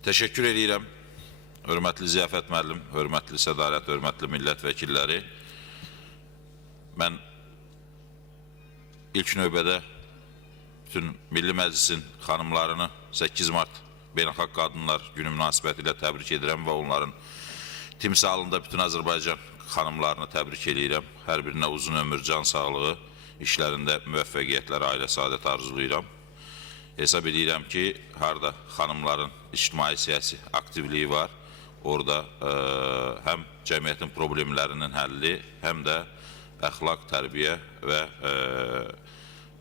Teşekkür edirəm. Hörmətli Ziyafət müəllim, hörmətli Sədalət, hörmətli millət vəkilləri. Mən ilk növbədə bütün Milli Məclisin xanımlarını 8 mart Beynəlxalq Qadınlar Günü münasibətilə təbrik edirəm və onların timsalında bütün Azərbaycan xanımlarını təbrik edirəm. Hər birinə uzun ömür, can sağlığı, işlərində müvəffəqiyyətlər, ailə saadət arzulayıram. Hesab edirəm ki, harda xanımların ictimai-siyasi aktivliyi var, orada həm cəmiyyətin problemlərinin həlli, həm də əxlaq, tərbiyə və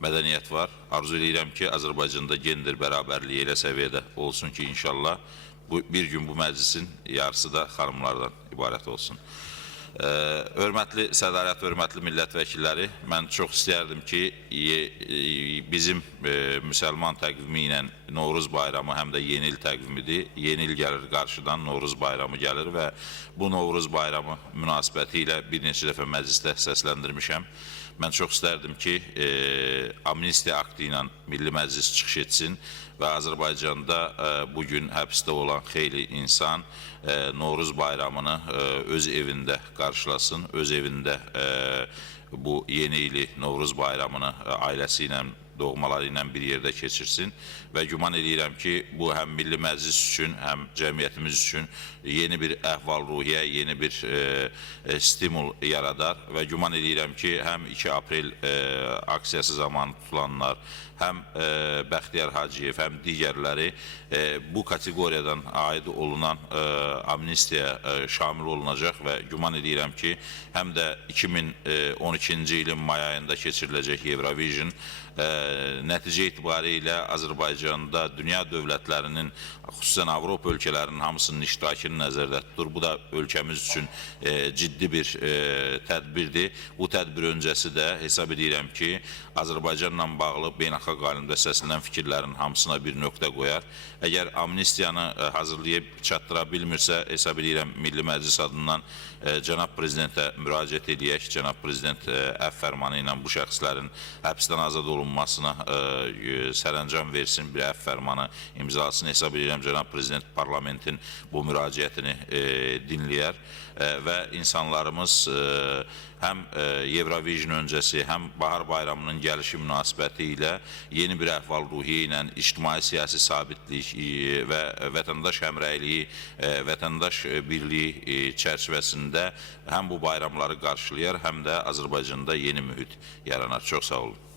mədəniyyət var. Arzu edirəm ki, Azərbaycanda gender bərabərliyi elə səviyyədə olsun ki, inşallah bir gün bu məclisin yarısı da xanımlardan ibarət olsun. Hörmətli Sədalət, hörmətli millət vəkilləri, mən çox istərdim ki, bizim müsəlman təqvimi ilə Novruz bayramı həm də yeni il təqvimidir. Yeni il gəlir qarşıdan, Novruz bayramı gəlir və bu Novruz bayramı münasibəti ilə bir neçə dəfə məclisdə səsləndirmişəm. Mən çox istərdim ki, amnistiya aktı ilə Milli Məclis çıxış etsin və Azərbaycanda bugün həbsdə olan xeyli insan Novruz bayramını öz evində qarşılasın, öz evində bu yeni ili Novruz bayramını ailəsi ilə, doğmaları ilə bir yerdə keçirsin və güman edirəm ki, bu həm Milli Məclis üçün, həm cəmiyyətimiz üçün yeni bir əhval-ruhiyyə, yeni bir stimul yaradar və güman edirəm ki, həm 2 aprel aksiyası zamanı tutulanlar, həm Bəxtiyar Hacıyev, həm digərləri bu kateqoriyadan aid olunan amnistiyaya şamil olunacaq və güman edirəm ki, həm də 2012-ci ilin may ayında keçiriləcək Eurovision nəticə itibarilə Azərbaycanda dünya dövlətlərinin, xüsusən Avropa ölkələrinin hamısının iştirakını nəzərdə tutur. Bu da ölkəmiz üçün ciddi bir tədbirdir. Bu tədbir öncəsi də hesab edirəm ki, Azərbaycanla bağlı beynəlxalq aləmdə səslənən fikirlərin hamısına bir nöqtə qoyar. Əgər amnistiyanı hazırlayıb çatdıra bilmirsə, hesab edirəm Milli Məclis adından Cənab Prezidentə müraciət edək. Cənab Prezident əfv fərmanı ilə bu şəxslərin həbsdən azad olunmasına sərəncam versin, bir əfv fərmanı imzalasını. Hesab edirəm Cənab Prezident parlamentin bu müraciətini dinləyər və insanlarımız həm Eurovision öncəsi, həm Bahar bayramının gəlişi münasibəti ilə yeni bir əhval-ruhiyyə ilə ictimai-siyasi sabitlik və vətəndaş həmrəyliyi, vətəndaş birliyi çərçivəsində həm bu bayramları qarşılayar, həm də Azərbaycanda yeni mühit yaranar. Çox sağ olun.